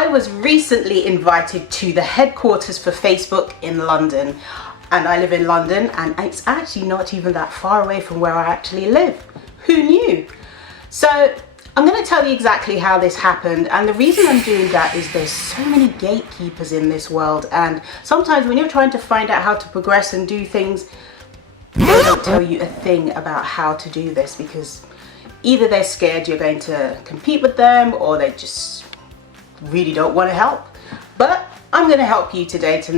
I was recently invited to the headquarters for Facebook in London, and I live in London, and it's actually not even that far away from where I actually live. Who knew? So I'm going to tell you exactly how this happened, and the reason I'm doing that is there's so many gatekeepers in this world, and sometimes when you're trying to find out how to progress and do things, they don't tell you a thing about how to do this, because either they're scared you're going to compete with them, or they just really don't want to help. But I'm going to help you today to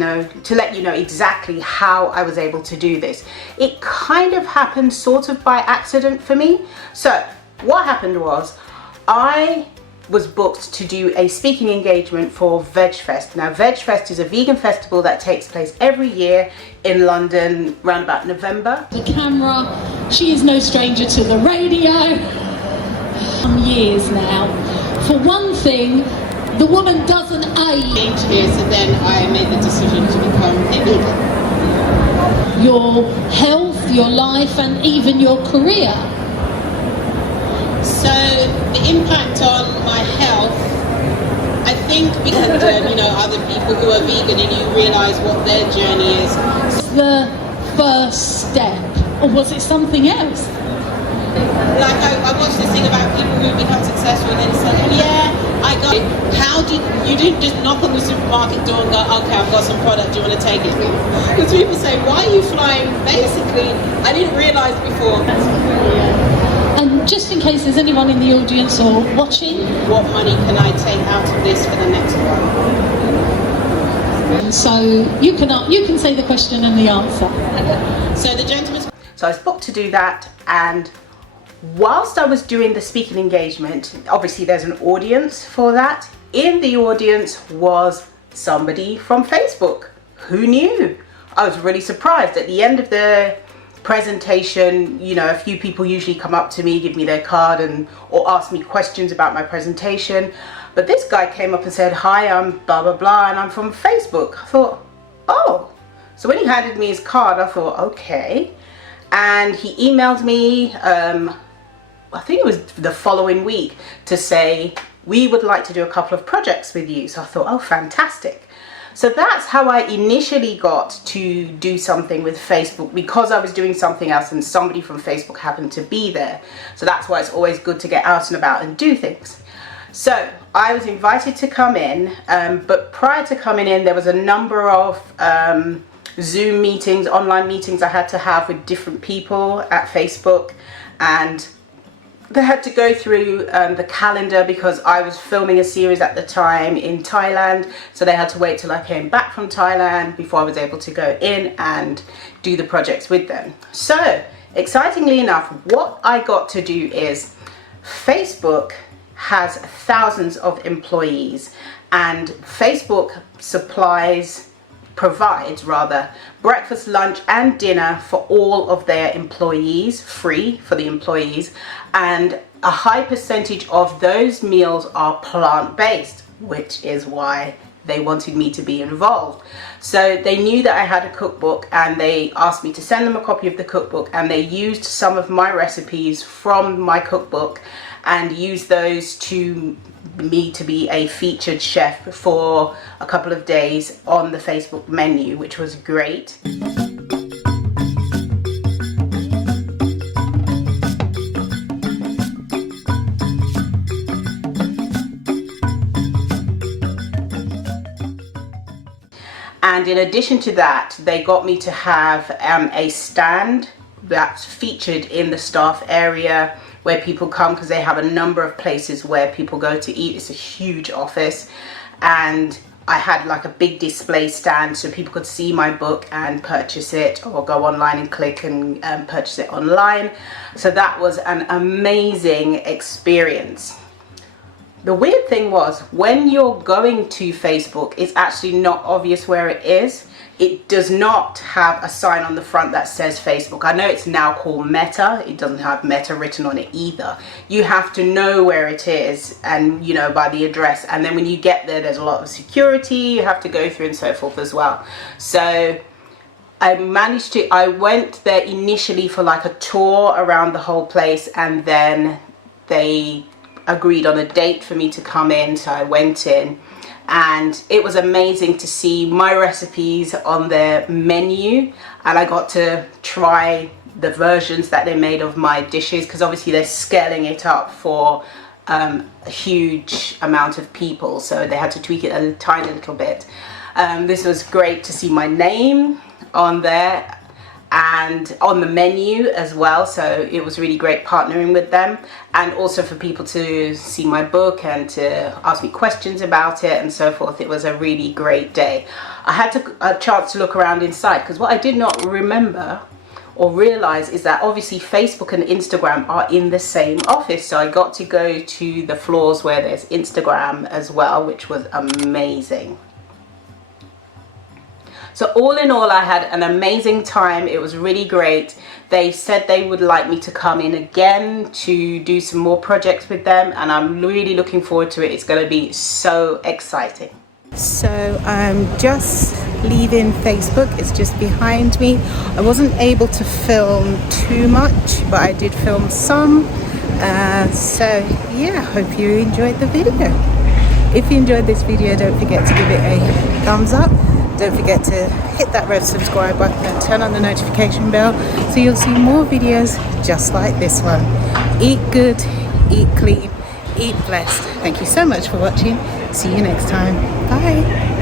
let you know exactly how I was able to do this. It kind of happened sort of by accident for me. So what happened was, I was booked to do a speaking engagement for Veg Fest. Now, Veg Fest is a vegan festival that takes place every year in London around about November. The camera, she is no stranger to the radio. Years now. For one thing, the woman doesn't age. So then I made the decision to become a vegan. Your health, your life, and even your career. So the impact on my health, I think, because other people who are vegan and you realise what their journey is. The first step, or was it something else? Like I watched this thing about people who become successful and then say, oh yeah, I got it. You didn't just knock on the supermarket door and go, okay, I've got some product, do you want to take it? Because people say, why are you flying? Basically, I didn't realise before. And just in case there's anyone in the audience or watching, what money can I take out of this for the next one? So you can say the question and the answer. So the gentleman's... So I was booked to do that, and whilst I was doing the speaking engagement, obviously there's an audience for that. In the audience was somebody from Facebook. Who knew? I was really surprised. At the end of the presentation, a few people usually come up to me, give me their card or ask me questions about my presentation. But this guy came up and said, hi, I'm blah, blah, blah, and I'm from Facebook. I thought, oh. So when he handed me his card, I thought, okay. And he emailed me, I think it was the following week, to say, we would like to do a couple of projects with you. So I thought, oh, fantastic. So that's how I initially got to do something with Facebook, because I was doing something else and somebody from Facebook happened to be there. So that's why it's always good to get out and about and do things. So I was invited to come in, but prior to coming in, there was a number of Zoom meetings, online meetings I had to have with different people at Facebook, and they had to go through the calendar because I was filming a series at the time in Thailand, so they had to wait till I came back from Thailand before I was able to go in and do the projects with them. So excitingly enough, what I got to do is, Facebook has thousands of employees, and Facebook provides breakfast, lunch and dinner for all of their employees, free for the employees, and a high percentage of those meals are plant-based, which is why they wanted me to be involved. So they knew that I had a cookbook, and they asked me to send them a copy of the cookbook, and they used some of my recipes from my cookbook and used those to me to be a featured chef for a couple of days on the Facebook menu, which was great. And in addition to that, they got me to have a stand that's featured in the staff area where people come, because they have a number of places where people go to eat. It's a huge office, and I had like a big display stand so people could see my book and purchase it, or go online and click and purchase it online. So that was an amazing experience. The weird thing was, when you're going to Facebook, it's actually not obvious where it is. It does not have a sign on the front that says Facebook. I know it's now called Meta. It doesn't have Meta written on it either. You have to know where it is, and by the address. And then when you get there, there's a lot of security you have to go through and so forth as well. So I went there initially for like a tour around the whole place, and then they agreed on a date for me to come in. So I went in, and it was amazing to see my recipes on their menu, and I got to try the versions that they made of my dishes, because obviously they're scaling it up for a huge amount of people, so they had to tweak it a tiny little bit. This was great to see my name on there and on the menu as well, so it was really great partnering with them, and also for people to see my book and to ask me questions about it and so forth. It was a really great day. I had a chance to look around inside, because what I did not remember or realize is that obviously Facebook and Instagram are in the same office, so I got to go to the floors where there's Instagram as well, which was amazing. So all in all, I had an amazing time. It was really great. They said they would like me to come in again to do some more projects with them, and I'm really looking forward to it. It's going to be so exciting. So I'm just leaving Facebook. It's just behind me. I wasn't able to film too much, but I did film some. So yeah, hope you enjoyed the video. If you enjoyed this video, don't forget to give it a thumbs up. Don't forget to hit that red subscribe button and turn on the notification bell so you'll see more videos just like this one. Eat good, eat clean, eat blessed. Thank you so much for watching. See you next time. Bye.